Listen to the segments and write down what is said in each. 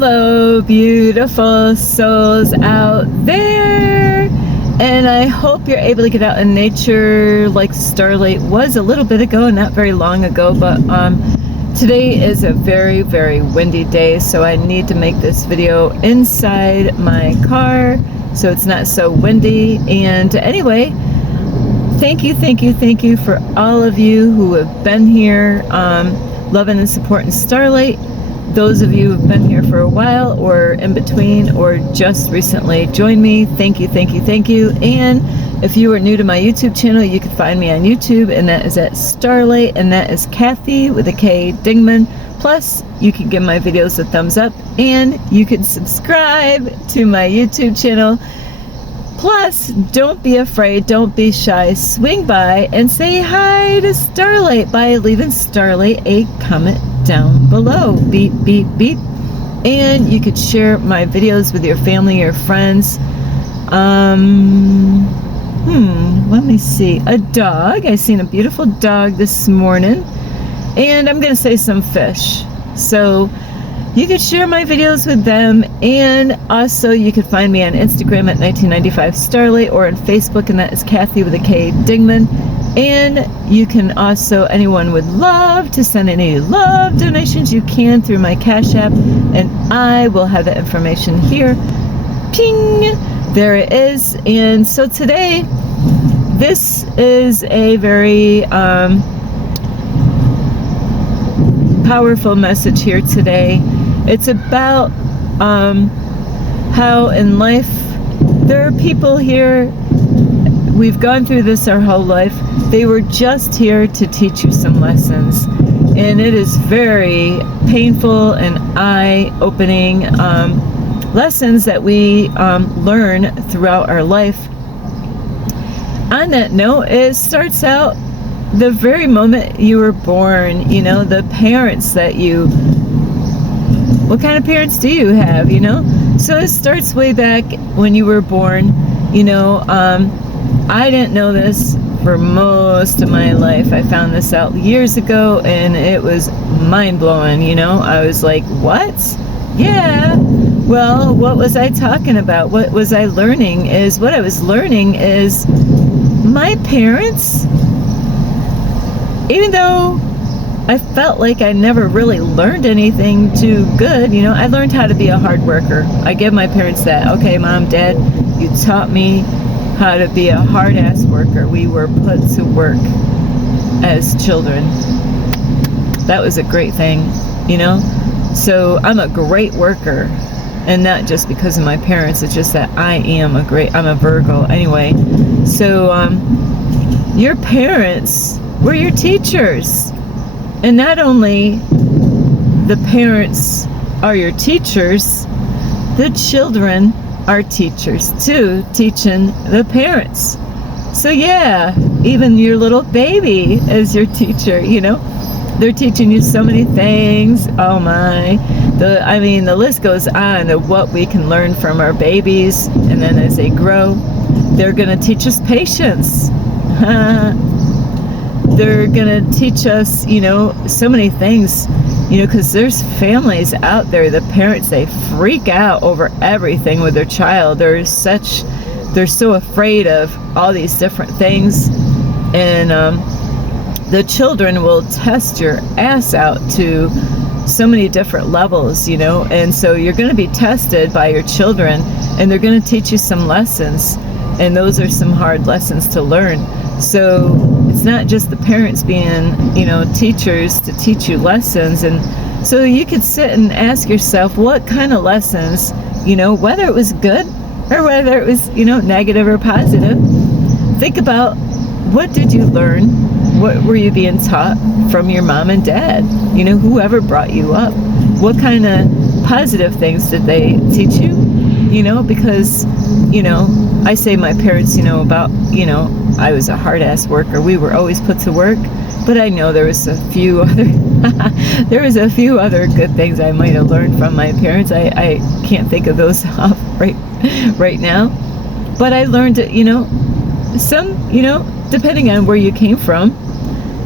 Hello, beautiful souls out there, and I hope you're able to get out in nature like Starlight was a little bit ago, not very long ago, but today is a very, very windy day, so I need to make this video inside my car so it's not so windy. And anyway, thank you for all of you who have been here loving and supporting Starlight. Those of you who've been here for a while or in between or just recently joined me, thank you. And if you are new to my YouTube channel, you can find me on YouTube, and that is at Starlight, and that is Kathy with a K Dingman. Plus, you can give my videos a thumbs up, and you can subscribe to my YouTube channel. Plus, don't be afraid, don't be shy, swing by and say hi to Starlight by leaving Starlight a comment down below. Beep, beep, beep. And you could share my videos with your family or friends. Let me see. A dog. I seen a beautiful dog this morning. And I'm going to say some fish. So you could share my videos with them, and also you could find me on Instagram at 1995 Starlight, or on Facebook, and that is Kathy with a K Dingman. And you can also, anyone would love to send any love donations, you can through my Cash App, and I will have that information here. Ping! There it is. And so today, this is a very powerful message here today. It's about how in life there are people here, we've gone through this our whole life, they were just here to teach you some lessons, and it is very painful and eye-opening lessons that we learn throughout our life. On that note, it starts out the very moment you were born. You know, the parents that you, what kind of parents do you have, you know? So it starts way back when you were born. You know, I didn't know this for most of my life. I found this out years ago, and it was mind-blowing, you know? I was like, what? Yeah. Well, what was I talking about? What was I learning? What I was learning is my parents, even though I felt like I never really learned anything too good, you know, I learned how to be a hard worker. I give my parents that. Okay, Mom, Dad, you taught me how to be a hard-ass worker. We were put to work as children. That was a great thing, you know? So I'm a great worker, and not just because of my parents, it's just that I'm a Virgo anyway. So your parents were your teachers, and not only the parents are your teachers, the children are teachers too, teaching the parents. So yeah, even your little baby is your teacher, you know. They're teaching you so many things. Oh my. The list goes on of what we can learn from our babies, and then as they grow, they're going to teach us patience. They're going to teach us, you know, so many things, you know, because there's families out there, the parents, they freak out over everything with their child. They're so afraid of all these different things, and the children will test your ass out to so many different levels, you know. And so you're going to be tested by your children, and they're going to teach you some lessons, and those are some hard lessons to learn. So it's not just the parents being, you know, teachers to teach you lessons. And so you could sit and ask yourself, what kind of lessons, you know, whether it was good or whether it was, you know, negative or positive. Think about, what did you learn? What were you being taught from your mom and dad? You know, whoever brought you up. What kind of positive things did they teach you? You know, because, you know, I say my parents, you know, about, you know, I was a hard-ass worker. We were always put to work, but I know there was a few other good things I might have learned from my parents. I can't think of those off right now. But I learned, you know, some, you know, depending on where you came from.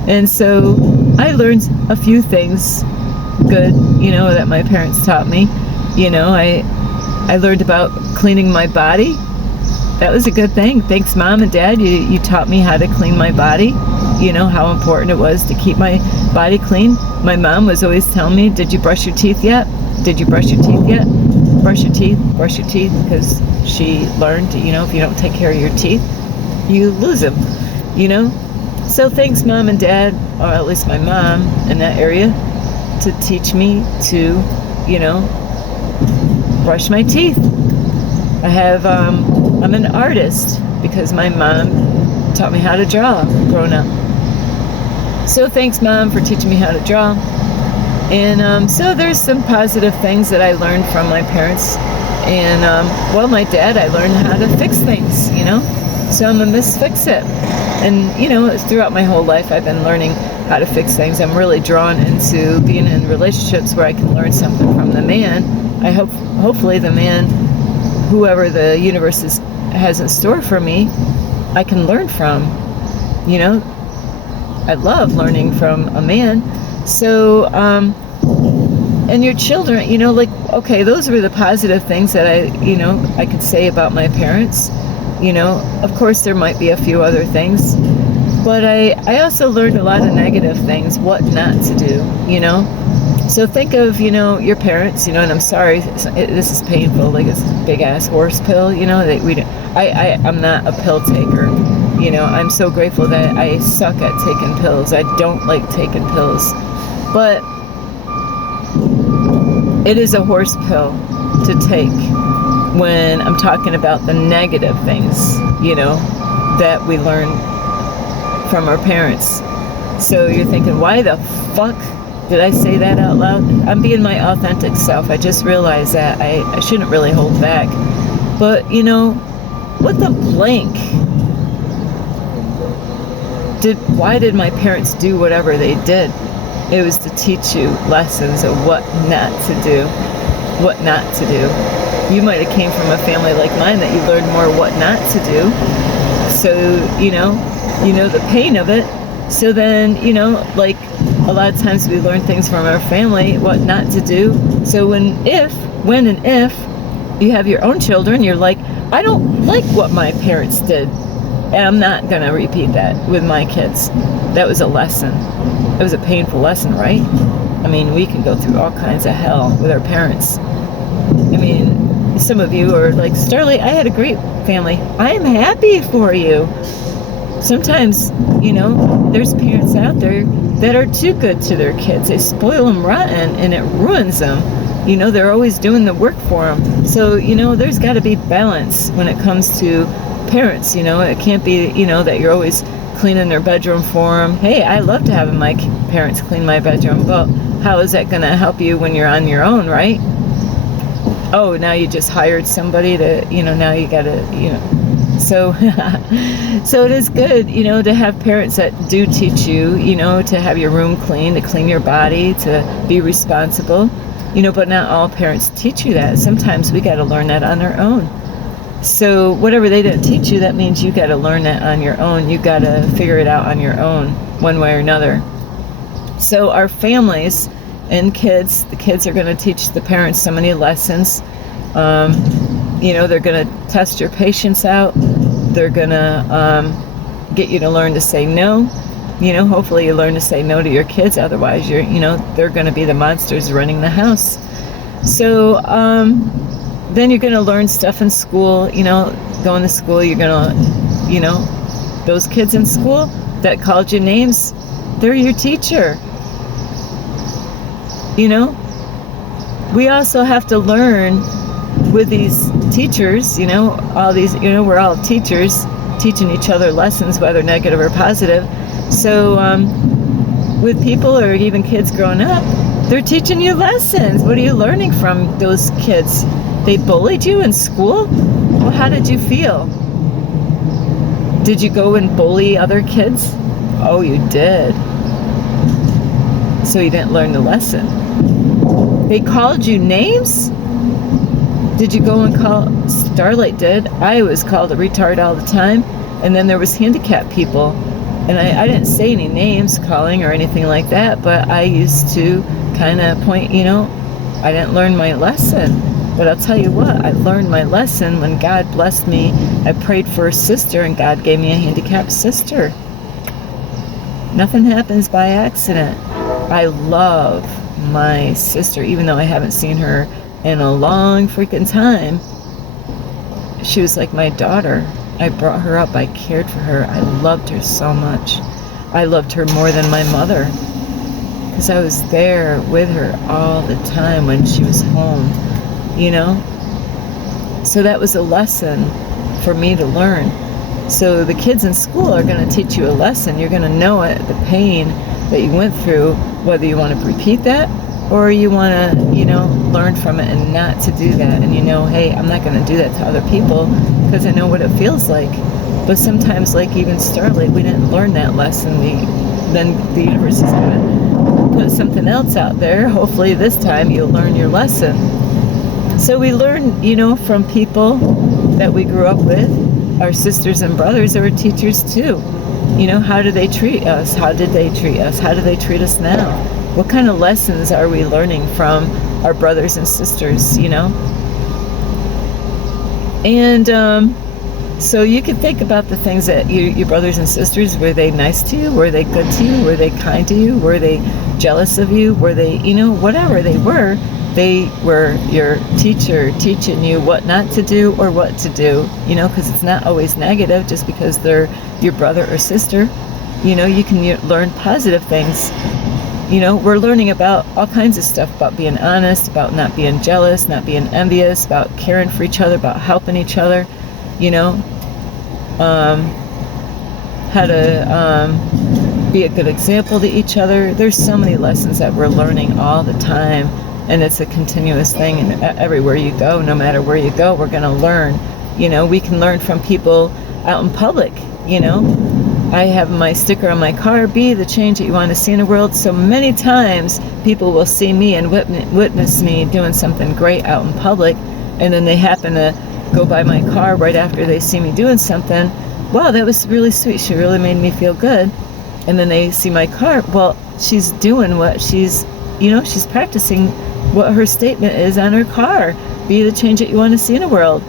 And so I learned a few things good, you know, that my parents taught me. You know, I learned about cleaning my body. That was a good thing. Thanks, Mom and Dad. You taught me how to clean my body. You know, how important it was to keep my body clean. My mom was always telling me, did you brush your teeth yet? Did you brush your teeth yet? Brush your teeth, because she learned, you know, if you don't take care of your teeth, you lose them, you know? So thanks, Mom and Dad, or at least my mom in that area, to teach me to, you know, brush my teeth. I'm an artist because my mom taught me how to draw growing up. So thanks, Mom, for teaching me how to draw. And so there's some positive things that I learned from my parents. And, well, my dad, I learned how to fix things, you know? So I'm a Miss Fix-It. And, you know, throughout my whole life, I've been learning how to fix things. I'm really drawn into being in relationships where I can learn something from the man. Hopefully the man, whoever the universe has in store for me, I can learn from, you know? I love learning from a man. So, and your children, you know, like, okay, those were the positive things that I could say about my parents. You know, of course there might be a few other things, but I also learned a lot of negative things, what not to do, you know. So think of, you know, your parents, you know, and I'm sorry, this is painful, like it's a big ass horse pill, you know, that I'm not a pill taker. You know, I'm so grateful that I suck at taking pills. I don't like taking pills. But it is a horse pill to take when I'm talking about the negative things, you know, that we learn from our parents. So you're thinking, why the fuck did I say that out loud? I'm being my authentic self. I just realized that I shouldn't really hold back. But, you know, what the blank? Why did my parents do whatever they did? It was to teach you lessons of what not to do. What not to do. You might have came from a family like mine that you learned more what not to do. So, you know the pain of it. So then, you know, like a lot of times we learn things from our family, what not to do. So when and if you have your own children, you're like, I don't like what my parents did. And I'm not going to repeat that with my kids. That was a lesson. It was a painful lesson, right? I mean, we can go through all kinds of hell with our parents. I mean, some of you are like, Starlight, I had a great family. I am happy for you. Sometimes, you know, there's parents out there that are too good to their kids. They spoil them rotten and it ruins them. You know, they're always doing the work for them. So, you know, there's got to be balance when it comes to parents. You know, it can't be, you know, that you're always cleaning their bedroom for them. Hey, I love to have my parents clean my bedroom. Well, how is that going to help you when you're on your own, right? Oh, now you just hired somebody to, you know, now you got to, you know. So, so it is good, you know, to have parents that do teach you, you know, to have your room clean, to clean your body, to be responsible, you know, but not all parents teach you that. Sometimes we got to learn that on our own. So whatever they didn't teach you, that means you got to learn that on your own. You got to figure it out on your own, one way or another. So our families and kids, the kids are going to teach the parents so many lessons. You know, they're going to test your patience out. They're going to get you to learn to say no. You know, hopefully you learn to say no to your kids. Otherwise, they're going to be the monsters running the house. So then you're going to learn stuff in school. You know, going to school, you're going to, you know, those kids in school that called you names, they're your teacher. You know, we also have to learn with these teachers, you know, all these, you know, we're all teachers teaching each other lessons, whether negative or positive. So with people or even kids growing up, they're teaching you lessons. What are you learning from those kids? They bullied you in school? Well, how did you feel? Did you go and bully other kids? Oh, you did. So you didn't learn the lesson. They called you names? Did you go and call? Starlight did. I was called a retard all the time. And then there was handicapped people. And I didn't say any names calling or anything like that, but I used to kind of point, you know, I didn't learn my lesson. But I'll tell you what, I learned my lesson when God blessed me. I prayed for a sister and God gave me a handicapped sister. Nothing happens by accident. I love my sister, even though I haven't seen her in a long freaking time. She was like my daughter. I brought her up. I cared for her. I loved her so much. I loved her more than my mother because I was there with her all the time when she was home, you know? So that was a lesson for me to learn. So the kids in school are going to teach you a lesson. You're going to know it, the pain that you went through, whether you want to repeat that or you want to, you know, learn from it and not to do that. And you know, hey, I'm not going to do that to other people because I know what it feels like. But sometimes, like even Starlight, we didn't learn that lesson. Then the universe is going to put something else out there. Hopefully this time you'll learn your lesson. So we learn, you know, from people that we grew up with, our sisters and brothers that were teachers too. You know, how did they treat us? How did they treat us? How do they treat us now? What kind of lessons are we learning from our brothers and sisters, you know? And so you can think about the things that your brothers and sisters, were they nice to you? Were they good to you? Were they kind to you? Were they jealous of you? Were they, you know, whatever they were your teacher teaching you what not to do or what to do, you know, because it's not always negative just because they're your brother or sister. You know, you can learn positive things. You know, we're learning about all kinds of stuff, about being honest, about not being jealous, not being envious, about caring for each other, about helping each other, you know, how to be a good example to each other. There's so many lessons that we're learning all the time, and it's a continuous thing. And everywhere you go, no matter where you go, we're going to learn. You know, we can learn from people out in public, you know. I have my sticker on my car, be the change that you want to see in the world. So many times people will see me and witness me doing something great out in public, and then they happen to go by my car right after they see me doing something. Wow, that was really sweet. She really made me feel good. And then they see my car. Well, she's doing what she's, you know, she's practicing what her statement is on her car. Be the change that you want to see in the world.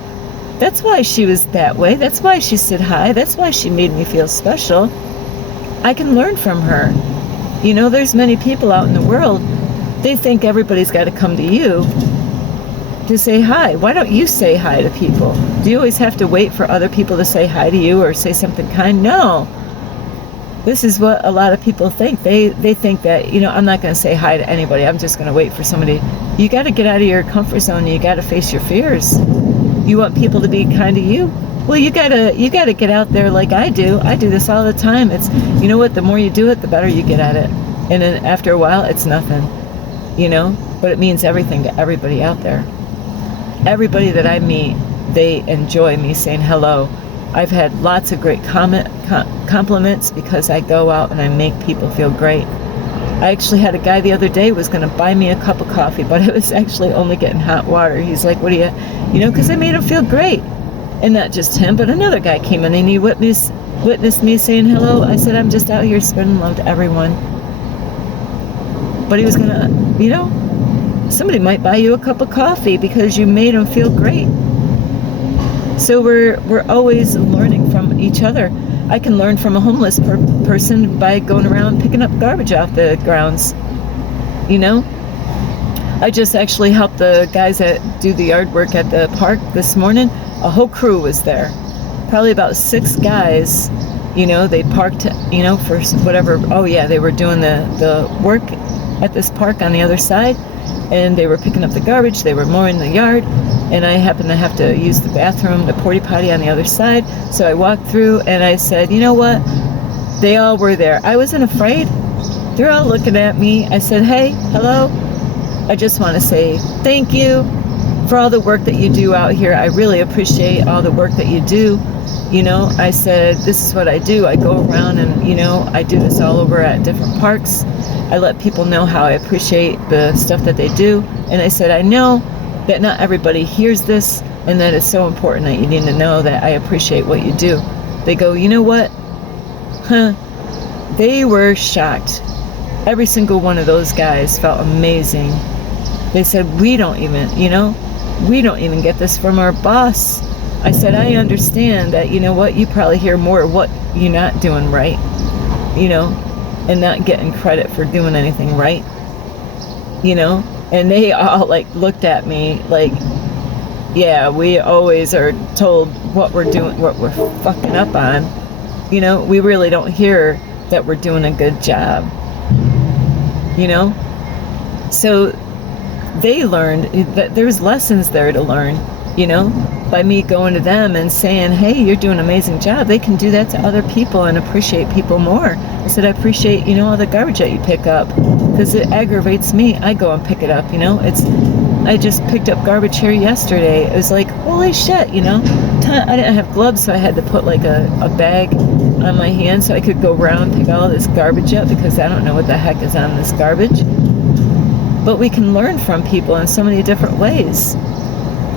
That's why she was that way. That's why she said hi. That's why she made me feel special. I can learn from her. You know, there's many people out in the world, they think everybody's got to come to you to say hi. Why don't you say hi to people? Do you always have to wait for other people to say hi to you or say something kind? No. This is what a lot of people think. They think that, you know, I'm not going to say hi to anybody. I'm just going to wait for somebody. You got to get out of your comfort zone. You got to face your fears. You want people to be kind to you? Well, you gotta get out there like I do. I do this all the time. It's, you know what, the more you do it, the better you get at it. And then after a while, it's nothing, you know, but it means everything to everybody out there. Everybody that I meet, they enjoy me saying hello. I've had lots of great compliments because I go out and I make people feel great. I actually had a guy the other day was going to buy me a cup of coffee, but I was actually only getting hot water. He's like, what do you know, because I made him feel great. And not just him, but another guy came in and he witnessed me saying hello. I said, I'm just out here spreading love to everyone. But he was going to, you know, somebody might buy you a cup of coffee because you made him feel great. So we're always learning from each other. I can learn from a homeless person by going around picking up garbage off the grounds, you know. I just actually helped the guys that do the yard work at the park this morning. A whole crew was there, probably about 6 guys. You know, they parked, you know, for whatever. Oh yeah, they were doing the work at this park on the other side, and they were picking up the garbage. They were mowing the yard, and I happened to have to use the bathroom, the porta potty on the other side. So I walked through and I said, you know what? They all were there. I wasn't afraid. They're all looking at me. I said, hey, hello. I just want to say thank you for all the work that you do out here. I really appreciate all the work that you do. You know, I said, this is what I do. I go around and, you know, I do this all over at different parks. I let people know how I appreciate the stuff that they do. And I said, I know that not everybody hears this, and that it's so important that you need to know that I appreciate what you do. They go, you know what? Huh? They were shocked. Every single one of those guys felt amazing. They said, we don't even get this from our boss. I said, I understand that, you know what, you probably hear more what you're not doing right, and not getting credit for doing anything right, and they all like looked at me like, yeah, we always are told what we're doing, what we're fucking up on. We really don't hear that we're doing a good job. So they learned that there's lessons there to learn, by me going to them and saying, hey, you're doing an amazing job. They can do that to other people and appreciate people more. I said, I appreciate, all the garbage that you pick up, because it aggravates me. I go and pick it up, I just picked up garbage here yesterday. It was like, holy shit, I didn't have gloves, so I had to put like a bag on my hand so I could go around and pick all this garbage up, because I don't know what the heck is on this garbage. But we can learn from people in so many different ways.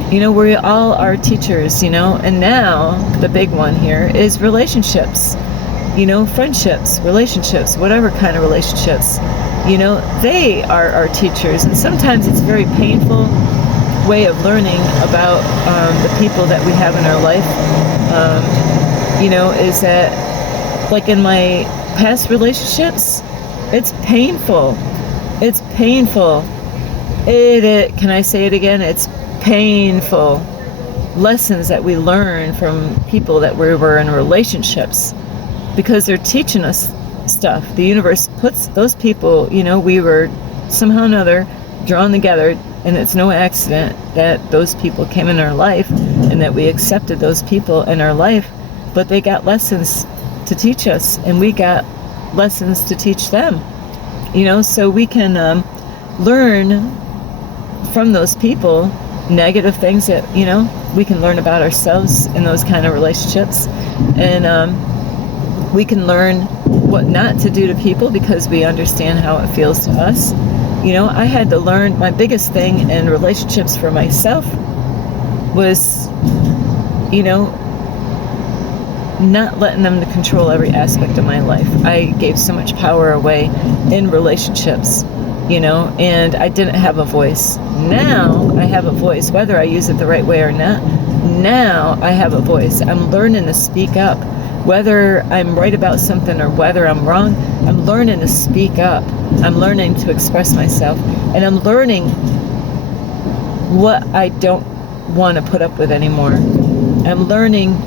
We all are teachers, and now the big one here is relationships, friendships, relationships, whatever kind of relationships, they are our teachers. And sometimes it's a very painful way of learning about the people that we have in our life, is that, like in my past relationships, it's painful. It's painful. Can I say it again? It's painful lessons that we learn from people that we were in relationships, because they're teaching us stuff. The universe puts those people, we were somehow or another drawn together, and it's no accident that those people came in our life and that we accepted those people in our life, but they got lessons to teach us, and we got lessons to teach them, so we can learn from those people negative things that, we can learn about ourselves in those kind of relationships. And we can learn what not to do to people, because we understand how it feels to us. I had to learn, my biggest thing in relationships for myself was, not letting them to control every aspect of my life. I gave so much power away in relationships, and I didn't have a voice. Now I have a voice, whether I use it the right way or not. Now I have a voice. I'm learning to speak up. Whether I'm right about something or whether I'm wrong, I'm learning to speak up. I'm learning to express myself, and I'm learning what I don't want to put up with anymore. I'm learning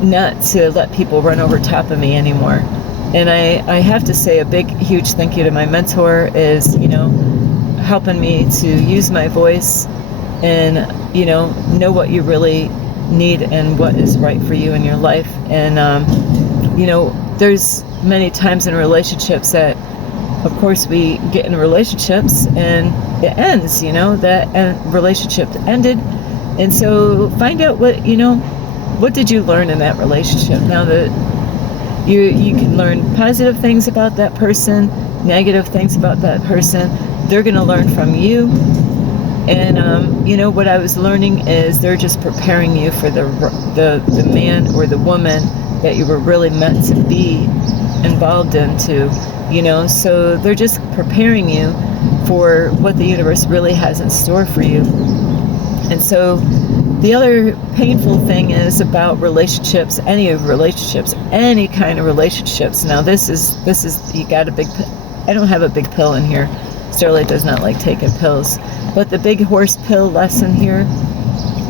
not to let people run over top of me anymore. And I have to say a big, huge thank you to my mentor is, helping me to use my voice and, know what you really need and what is right for you in your life. And, there's many times in relationships that, of course, we get in relationships and it ends, that relationship ended. And so find out what did you learn in that relationship? Now that you can learn positive things about that person, negative things about that person. They're going to learn from you. And, what I was learning is they're just preparing you for the man or the woman that you were really meant to be involved into, so they're just preparing you for what the universe really has in store for you. And so the other painful thing is about relationships, any kind of relationships. Now this is, you got a big, I don't have a big pill in here. Starlight does not like taking pills. But the big horse pill lesson here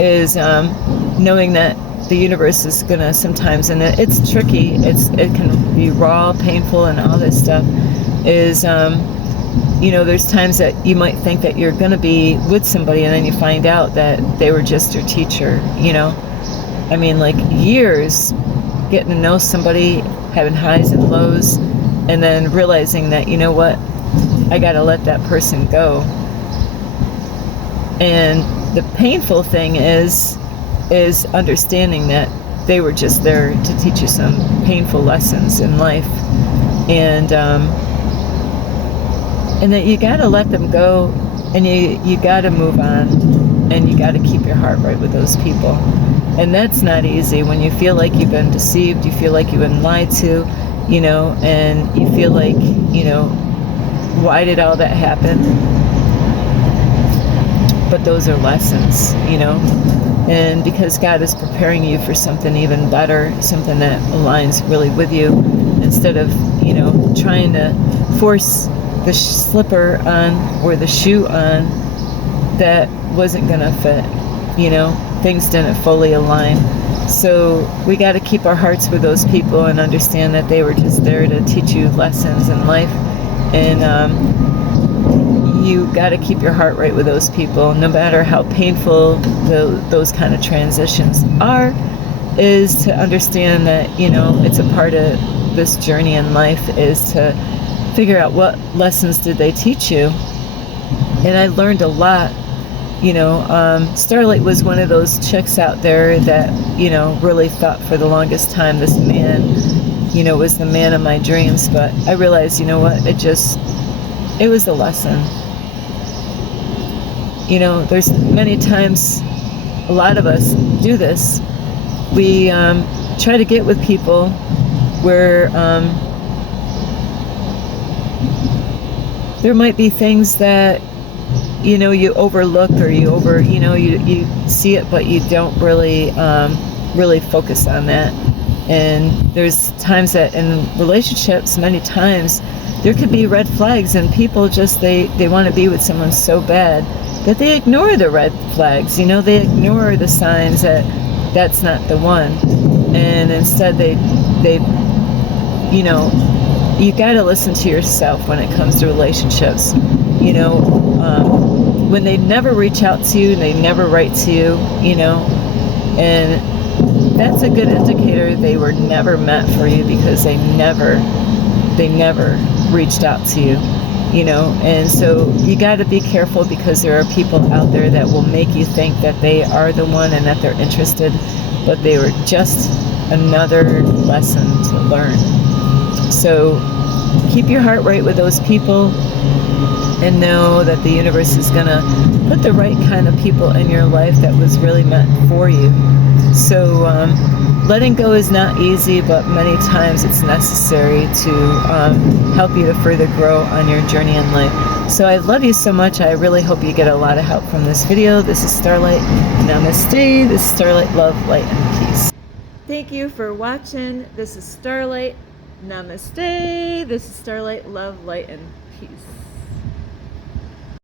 is knowing that the universe is gonna sometimes, and it's tricky, it can be raw, painful, and all this stuff, is there's times that you might think that you're gonna be with somebody and then you find out that they were just your teacher, I mean, like years getting to know somebody, having highs and lows, and then realizing that, I gotta let that person go. And the painful thing is understanding that they were just there to teach you some painful lessons in life, and that you gotta let them go, and you gotta move on, and you gotta keep your heart right with those people. And that's not easy when you feel like you've been deceived, you feel like you've been lied to, and you feel like, why did all that happen? but those are lessons, you know. And because God is preparing you for something even better, something that aligns really with you, instead of, you know, trying to force the slipper on or the shoe on that wasn't gonna fit, you know, things didn't fully align. So we got to keep our hearts with those people and understand that they were just there to teach you lessons in life. And you got to keep your heart right with those people, no matter how painful those kind of transitions are, is to understand that, you know, it's a part of this journey in life, is to figure out what lessons did they teach you. And I learned a lot. You know, Starlight was one of those chicks out there that, you know, really thought for the longest time this man, you know, was the man of my dreams. But I realized, you know what, it was a lesson. You know, there's many times, a lot of us do this. We try to get with people where there might be things that, you know, you overlook, or you know, you see it, but you don't really really focus on that. And there's times that in relationships, many times, there could be red flags, and people just, they want to be with someone so bad that they ignore the red flags, you know, they ignore the signs that that's not the one. And instead they you know, you got to listen to yourself when it comes to relationships. You know, when they never reach out to you, they never write to you, you know, and that's a good indicator they were never meant for you, because they never reached out to you, you know. And so you got to be careful, because there are people out there that will make you think that they are the one and that they're interested, but they were just another lesson to learn. So keep your heart right with those people, and know that the universe is gonna put the right kind of people in your life that was really meant for you. So letting go is not easy, but many times it's necessary to help you to further grow on your journey in life. So I love you so much. I really hope you get a lot of help from this video. This is Starlight. Namaste. This is Starlight. Love, light, and peace. Thank you for watching. This is Starlight. Namaste. This is Starlight. Love, light, and peace.